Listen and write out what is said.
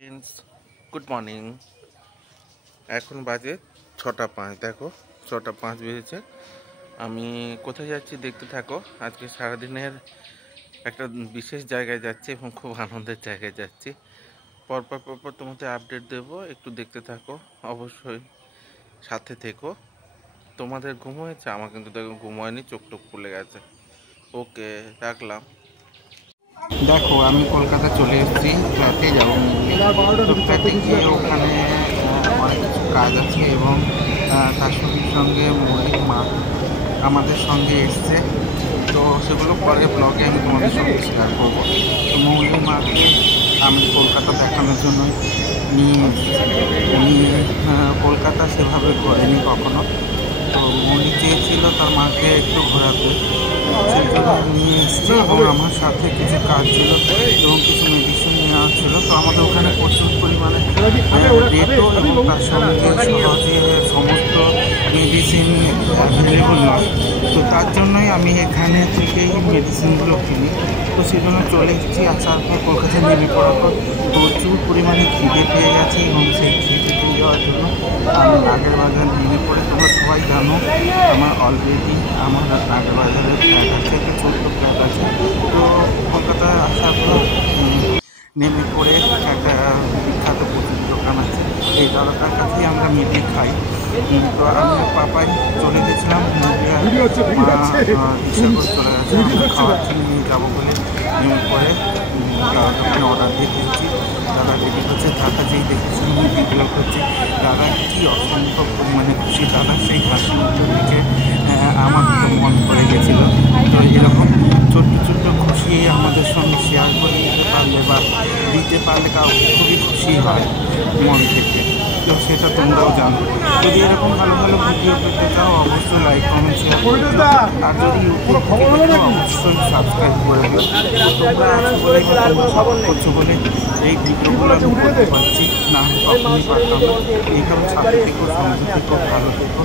Friends, good morning. এখন বাজে 6টা 5। দেখো 6টা 5 বেজেছে। আমি কোথায় যাচ্ছি দেখতে থাকো। আজকে সারাদিনের একটা বিশেষ জায়গায় যাচ্ছি এবং খুব আনন্দের জায়গায় যাচ্ছি। পরপর তোমাদের আপডেট দেবো, একটু দেখতে থাকো। অবশ্যই সাথে থেকো। তোমাদের ঘুম হয়েছে? আমার কিন্তু দেখো ঘুম হয়নি, চোখ টোক খুলে গেছে। ওকে, রাখলাম। দেখো আমি কলকাতা চলে এসেছি, ফ্ল্যাটে যাবো। তো ফ্ল্যাটে গিয়ে ওখানে অনেক কিছু কাজ আছে এবং তার সঙ্গে মৌলিক মা আমাদের সঙ্গে এসছে। তো সেগুলো পরে ব্লগে আমি তোমাদের সঙ্গে শেয়ার করবো। তো মৌলিক মাকে আমি কলকাতা দেখানোর জন্য নিয়ে এসেছি। উনি কলকাতা সেভাবে ঘোরেনি কখনো। তো উনি চেয়েছিল তার মাকে একটু ঘোরাতে, সেই জন্য নিয়ে এসেছি। এবং আমার সাথে কিছু কাজ ছিল এবং কিছু মেডিসিন নেওয়া ছিল। তো আমাদের ওখানে প্রচুর পরিমাণে রেটও এবং তার সঙ্গে সহজে সমস্ত মেডিসিন অ্যাভেলেবল নয়। তো তার জন্যই আমি এখানে থেকেই মেডিসিনগুলো কিনি। তো সেই জন্য চলে এসেছি। আসার পর কলকাতায় নেমে পড়ার পর প্রচুর পরিমাণে খিদে পেয়ে গেছে এবং সেই খিদে পেয়ে যাওয়ার জন্য আমি নাগের বাজার নেমে পড়ে, তোমরা সবাই জানো আমার অলরেডি আমার নাগের বাজারের ফ্ল্যাট আছে, একটা ছোট্ট ফ্ল্যাট আছে। তো কলকাতায় আসার পর নেমে পড়ে একটা বিখ্যাত প্রচুর দোকান আছে, এই দাদাটার কাছেই আমরা মেটে খাই। তো আমি পাপাই চলে গেছিলাম, ইচ্ছা করে চলে গেছে আমরা খাওয়ার জন্য নিয়ে যাবো বলে। নেমে পরে দোকানে অর্ডার দিয়ে দিয়েছি। দাদা রেডি করছে। দাদা যেই দেখেছি ভিডিও করছে, দাদা কি অসম্ভব পরিমাণে খুশি। দাদা সেই হাসি মুখের দিকে আমার তো মন পড়ে গেছিলো। তো এরকম ছোট্ট ছোট্ট খুশি আমাদের সঙ্গে শেয়ার করে দিতে পারলে বা দিতে পারলে কাউকে খুবই খুশি হয় মন থেকে। তো সেটা তোমরাও জানো। যদি এরকম ভালো ভালো ভিডিও পেতে চাও অবশ্যই লাইক কমেন্ট শেয়ার করে দিও। আর যদি ইউটিউব থেকে অবশ্যই সাবস্ক্রাইব করে দিও। তোমরা আছো বলে সাপোর্ট করছো বলে এই ভিডিওগুলো আমি করতে পারছি, না কখনই পারতাম না। এইভাবে সাথে থেকো, সঙ্গে থেকো, ভালো থেকো।